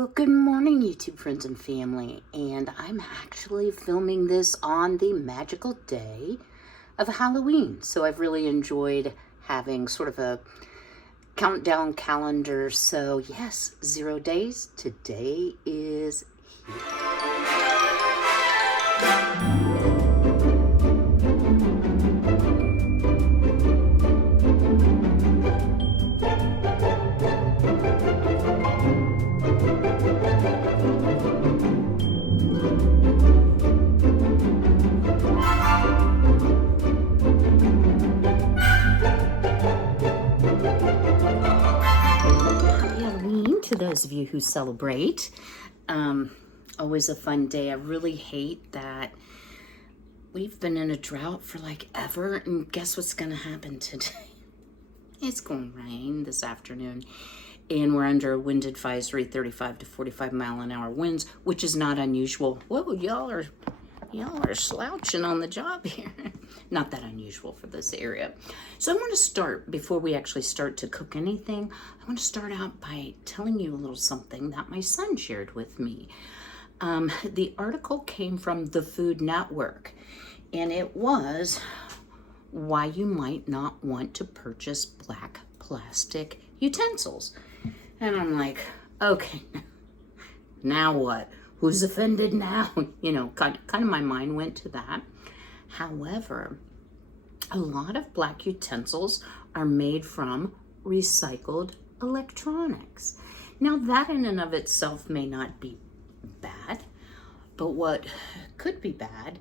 Well, good morning, YouTube friends and family, and I'm actually filming this on the magical day of Halloween. So I've really enjoyed having sort of a countdown calendar. So yes, 0 days. Today is here. To those of you who celebrate. Always a fun day. I really hate that we've been in a drought for like ever, and guess what's going to happen today? It's going to rain this afternoon, and we're under a wind advisory, 35 to 45 mile an hour winds, which is not unusual. Whoa, y'all are slouching on the job here. Not that unusual for this area. So I want to start, before we actually start to cook anything, I want to start out by telling you a little something that my son shared with me. The article came from the Food Network, and it was why you might not want to purchase black plastic utensils. And I'm like, okay, now what? Who's offended now? You know, kind of my mind went to that. However, a lot of black utensils are made from recycled electronics. Now, that in and of itself may not be bad, but what could be bad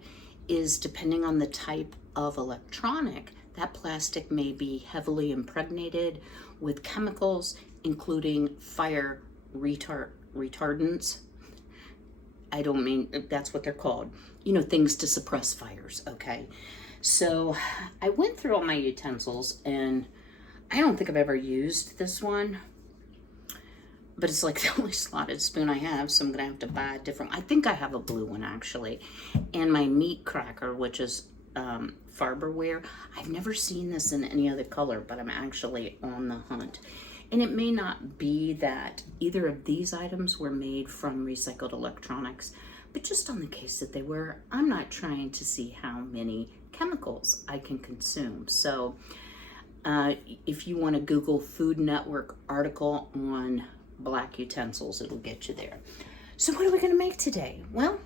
is, depending on the type of electronic, that plastic may be heavily impregnated with chemicals, including fire retardants. I don't mean, that's what they're called. You know, things to suppress fires, okay? So I went through all my utensils, and I don't think I've ever used this one, but it's like the only slotted spoon I have, so I'm gonna have to buy a different. I think I have a blue one actually, and my meat cracker, which is Farberware. I've never seen this in any other color, but I'm actually on the hunt. And it may not be that either of these items were made from recycled electronics, but just on the case that they were, I'm not trying to see how many chemicals I can consume. So if you want to Google Food Network article on black utensils, it'll get you there. So what are we going to make today? Well,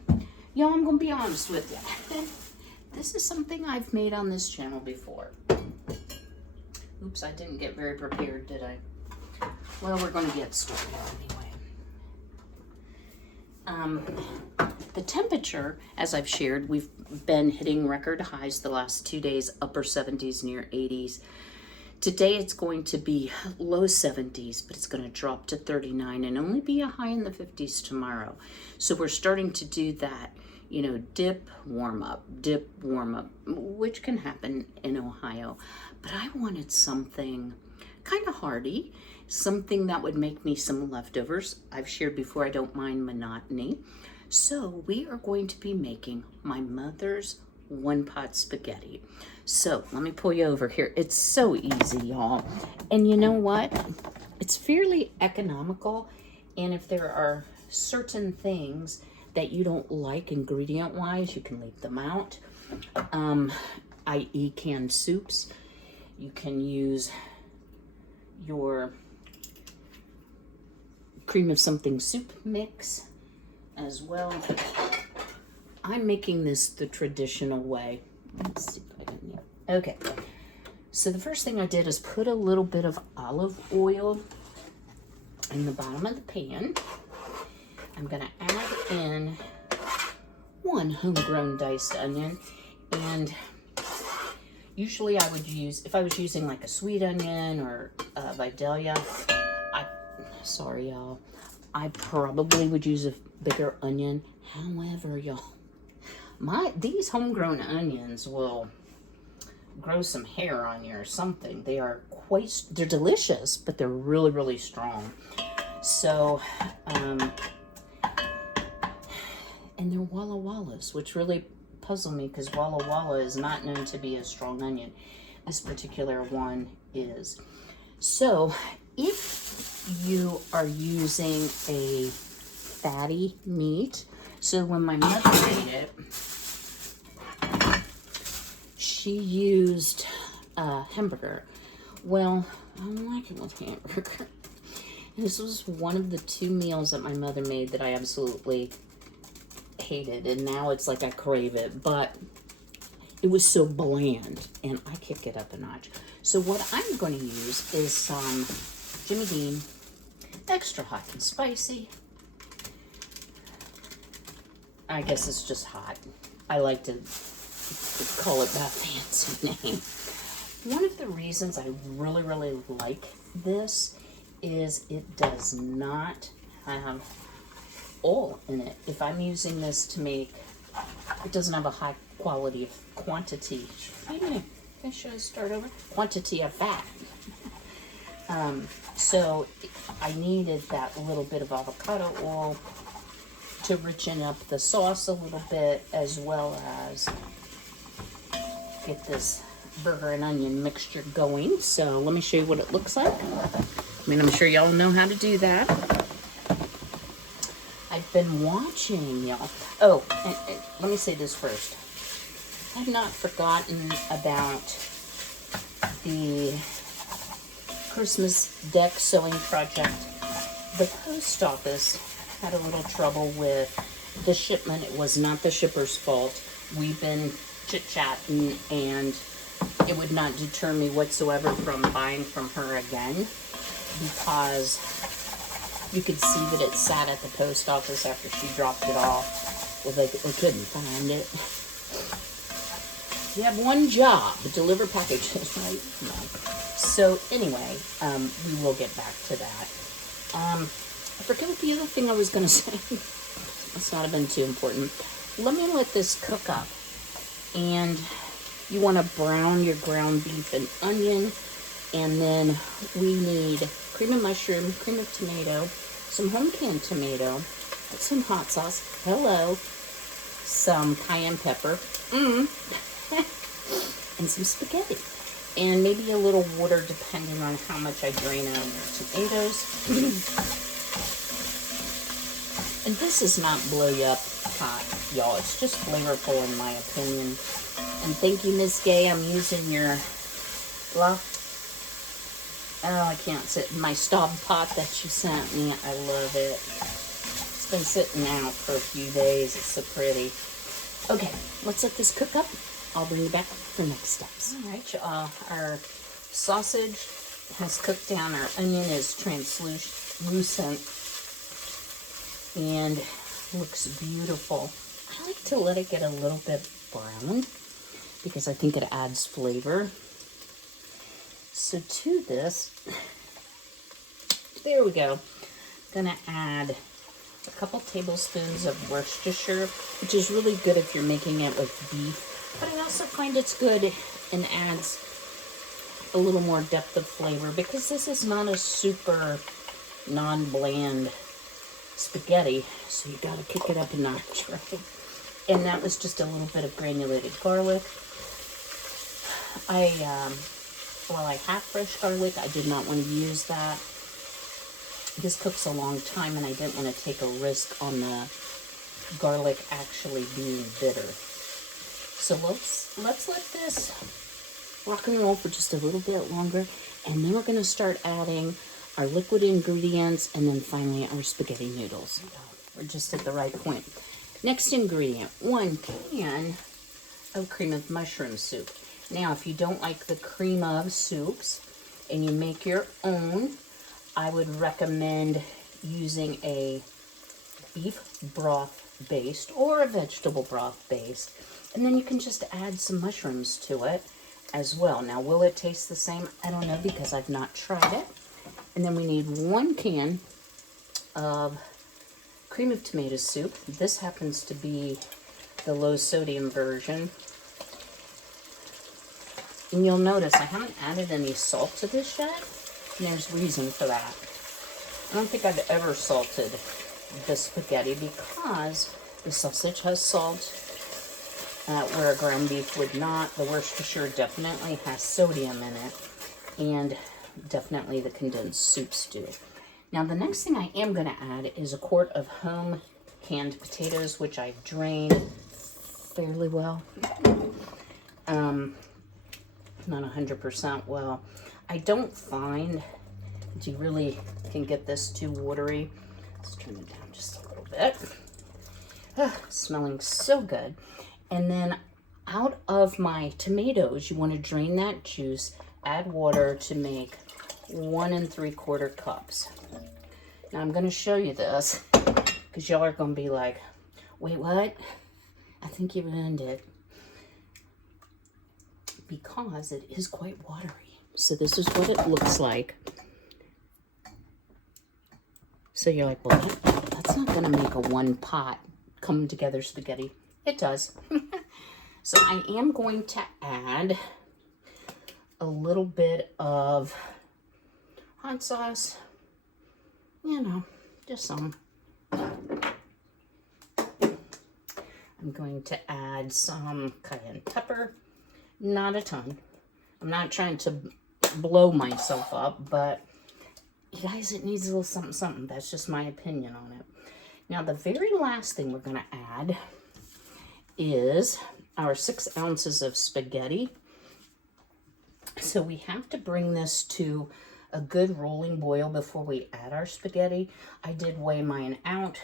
y'all, I'm going to be honest with you. This is something I've made on this channel before. Oops, I didn't get very prepared, did I? Well, we're going to get started anyway. The temperature, as I've shared, we've been hitting record highs the last 2 days, upper 70s, near 80s. Today it's going to be low 70s, but it's going to drop to 39 and only be a high in the 50s tomorrow. So we're starting to do that, you know, dip, warm up, which can happen in Ohio. But I wanted something kind of hearty, something that would make me some leftovers. I've shared before, I don't mind monotony. So we are going to be making my mother's one-pot spaghetti. So let me pull you over here. It's so easy, y'all. And you know what? It's fairly economical. And if there are certain things that you don't like ingredient-wise, you can leave them out. I.e. canned soups. You can use your cream of something soup mix as well. I'm making this the traditional way. Let's see if I can, yeah. Okay, so the first thing I did is put a little bit of olive oil in the bottom of the pan. I'm gonna add in 1 homegrown diced onion, and usually I would use, if I was using like a sweet onion or Vidalia, sorry y'all, I probably would use a bigger onion. However, y'all, these homegrown onions will grow some hair on you or something. They are they're delicious, but they're really, really strong. So, and they're Walla Wallas, which really puzzle me because Walla Walla is not known to be a strong onion. This particular one is. So if you are using a fatty meat. So when my mother made it, she used hamburger. Well, I don't like it with hamburger. This was one of the 2 meals that my mother made that I absolutely hated, and now it's like I crave it, but it was so bland, and I kick it up a notch. So what I'm going to use is some Jimmy Dean extra hot and spicy. I guess it's just hot. I like to call it that fancy name. One of the reasons I really, really like this is it does not have oil in it. If I'm using this to make, it doesn't have a high quality of quantity. Wait a minute, should I start over? Quantity of fat. So I needed that little bit of avocado oil to richen up the sauce a little bit, as well as get this burger and onion mixture going. So let me show you what it looks like. I mean, I'm sure y'all know how to do that. I've been watching y'all. Oh, and let me say this first. I've not forgotten about the Christmas deck sewing project. The post office had a little trouble with the shipment. It was not the shipper's fault. We've been chit-chatting, and it would not deter me whatsoever from buying from her again, because you could see that it sat at the post office after she dropped it off. Well, they couldn't find it. You have one job, deliver packages, right? No. So anyway, we will get back to that. I forget what the other thing I was going to say. Must not have been too important. Let me let this cook up. And you want to brown your ground beef and onion. And then we need cream of mushroom, cream of tomato, some home canned tomato, some hot sauce, hello, some cayenne pepper, and some spaghetti. And maybe a little water depending on how much I drain out of the tomatoes. And this does not blow you up hot, y'all. It's just flavorful in my opinion. And thank you, Miss Gay. I'm using your I can't sit in my stove pot that you sent me. I love it. It's been sitting out for a few days. It's so pretty. Okay, let's let this cook up. I'll bring you back for next steps. All right, our sausage has cooked down. Our onion is translucent and looks beautiful. I like to let it get a little bit brown because I think it adds flavor. So to this, there we go. Gonna add a couple tablespoons of Worcestershire, which is really good if you're making it with beef. But I also find it's good and adds a little more depth of flavor because this is not a super non-bland spaghetti, so you gotta kick it up a notch, right? And that was just a little bit of granulated garlic. While I have fresh garlic, I did not want to use that. This cooks a long time, and I didn't want to take a risk on the garlic actually being bitter. So let's let this rock and roll for just a little bit longer, and then we're going to start adding our liquid ingredients, and then finally our spaghetti noodles. We're just at the right point. Next ingredient, 1 can of cream of mushroom soup. Now, if you don't like the cream of soups and you make your own, I would recommend using a beef broth based or a vegetable broth based. And then you can just add some mushrooms to it as well. Now, will it taste the same? I don't know because I've not tried it. And then we need 1 can of cream of tomato soup. This happens to be the low sodium version. And you'll notice I haven't added any salt to this yet, and there's reason for that. I don't think I've ever salted the spaghetti because the sausage has salt, where a ground beef would not. The Worcestershire definitely has sodium in it, and definitely the condensed soups do. Now the next thing I am going to add is a quart of home canned potatoes, which I've drained fairly well. Not 100% well. I don't find that you really can get this too watery. Let's turn it down just a little bit. Smelling so good. And then out of my tomatoes, you want to drain that juice, add water to make 1 3/4 cups. Now I'm going to show you this because y'all are going to be like, wait, what? I think you ruined it. Because it is quite watery. So this is what it looks like. So you're like, well, that's not going to make a one pot come together spaghetti. It does. So I am going to add a little bit of hot sauce. You know, just some. I'm going to add some cayenne pepper. Not a ton. I'm not trying to blow myself up, but you guys, it needs a little something, something. That's just my opinion on it. Now, the very last thing we're going to add is our 6 ounces of spaghetti. So we have to bring this to a good rolling boil before we add our spaghetti. I did weigh mine out.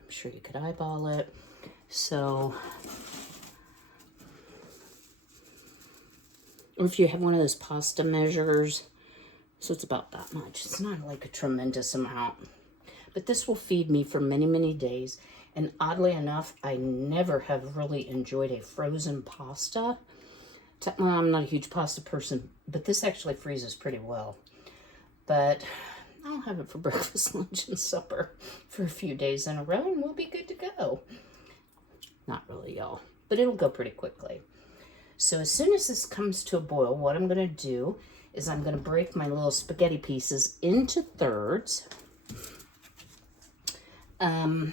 I'm sure you could eyeball it. So, or if you have one of those pasta measures, so it's about that much. It's not like a tremendous amount. But this will feed me for many, many days. And oddly enough, I never have really enjoyed a frozen pasta. Well, I'm not a huge pasta person, but this actually freezes pretty well. But I'll have it for breakfast, lunch, and supper for a few days in a row, and we'll be good to go. Not really, y'all, but it'll go pretty quickly. So as soon as this comes to a boil, what I'm going to do is I'm going to break my little spaghetti pieces into thirds. And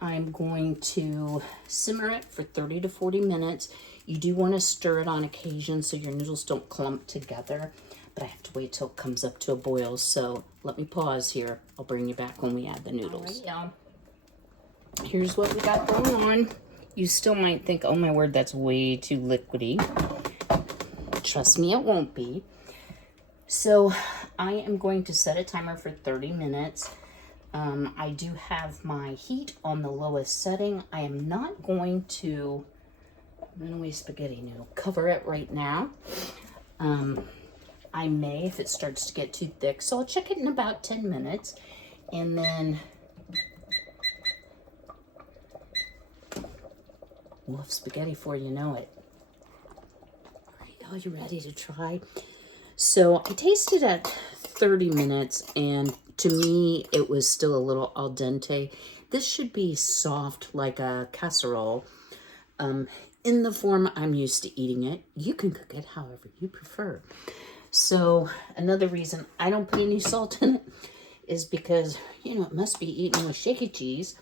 I'm going to simmer it for 30 to 40 minutes. You do want to stir it on occasion so your noodles don't clump together, but I have to wait till it comes up to a boil. So let me pause here. I'll bring you back when we add the noodles. All right, y'all. Here's what we got going on. You still might think, oh my word, that's way too liquidy. Trust me, it won't be. So I am going to set a timer for 30 minutes. I do have my heat on the lowest setting. I am not going to, runaway spaghetti noodle, cover it right now. I may if it starts to get too thick. So I'll check it in about 10 minutes. And then we'll have spaghetti before you know it. All right, are you ready to try? So I tasted at 30 minutes, and to me, it was still a little al dente. This should be soft like a casserole. In the form I'm used to eating it. You can cook it however you prefer. So another reason I don't put any salt in it is because, you know, it must be eaten with shaky cheese.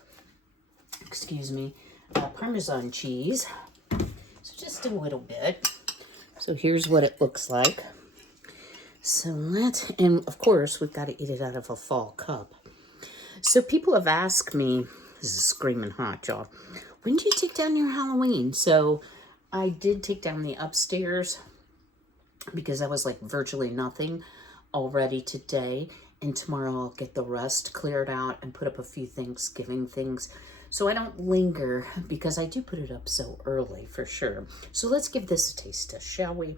Excuse me. Parmesan cheese. So just a little bit. So here's what it looks like. So and of course, we've got to eat it out of a fall cup. So people have asked me, this is screaming hot, y'all, when do you take down your Halloween? So I did take down the upstairs because I was like virtually nothing already today. And tomorrow I'll get the rest cleared out and put up a few Thanksgiving things. So I don't linger because I do put it up so early for sure. So let's give this a taste test, shall we?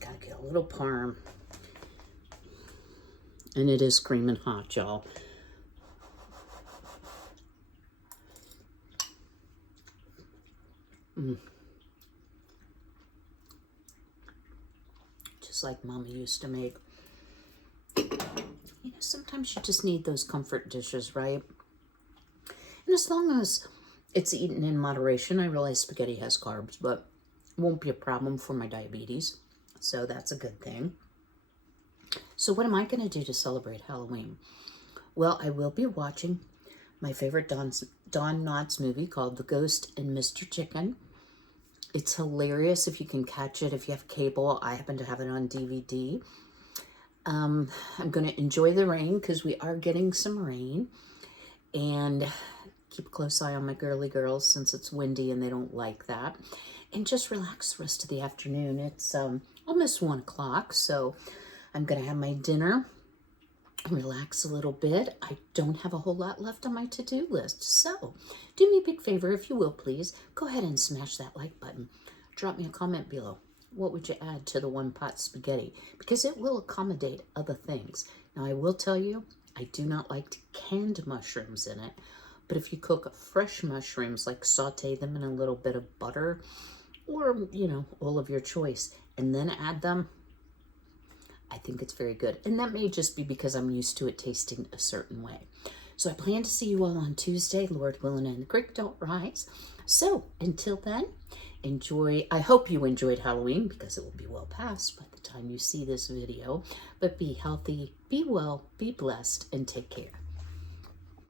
Gotta get a little parm. And it is screaming hot, y'all. Just like Mama used to make. You know, sometimes you just need those comfort dishes, right? And as long as it's eaten in moderation, I realize spaghetti has carbs, but it won't be a problem for my diabetes. So that's a good thing. So what am I going to do to celebrate Halloween? Well, I will be watching my favorite Don Knotts movie called The Ghost and Mr. Chicken. It's hilarious if you can catch it. If you have cable, I happen to have it on DVD. I'm going to enjoy the rain because we are getting some rain. And keep a close eye on my girly girls since it's windy and they don't like that. And just relax the rest of the afternoon. It's almost 1 o'clock, so I'm going to have my dinner and relax a little bit. I don't have a whole lot left on my to-do list. So do me a big favor, if you will, please. Go ahead and smash that like button. Drop me a comment below. What would you add to the one pot spaghetti? Because it will accommodate other things. Now, I will tell you, I do not like canned mushrooms in it. But if you cook fresh mushrooms, like saute them in a little bit of butter or, you know, oil of your choice, and then add them, I think it's very good. And that may just be because I'm used to it tasting a certain way. So I plan to see you all on Tuesday, Lord willing, and the creek don't rise. So until then, enjoy. I hope you enjoyed Halloween because it will be well past by the time you see this video. But be healthy, be well, be blessed, and take care.